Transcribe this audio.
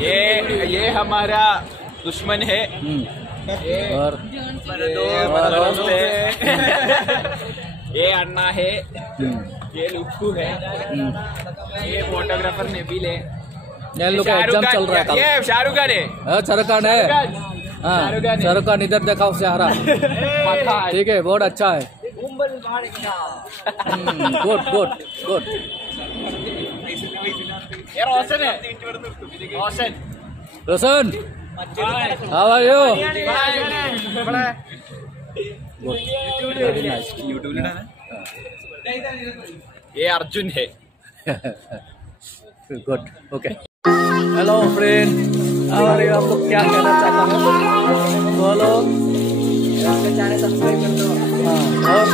ये हमारा दुश्मन है और दोस्त है। ये अन्ना है, ये लुक्कू है, ये फोटोग्राफर नेबिल है। ये लोग का एग्जाम चल रहा है। ये शाहरुख खान है। शाहरुख खान है। हाँ, शाहरुख खान इधर देखा चेहरा। ठीक है, बहुत अच्छा है। Good good good. ये रोशन है, Roshan. Roshan, how are you? ये अर्जुन है। Good, okay. Hello friend, how are you? आप लोग क्या कहना चाहता हूँ बोलो। चैनल सब्सक्राइब कर दो। हाँ, और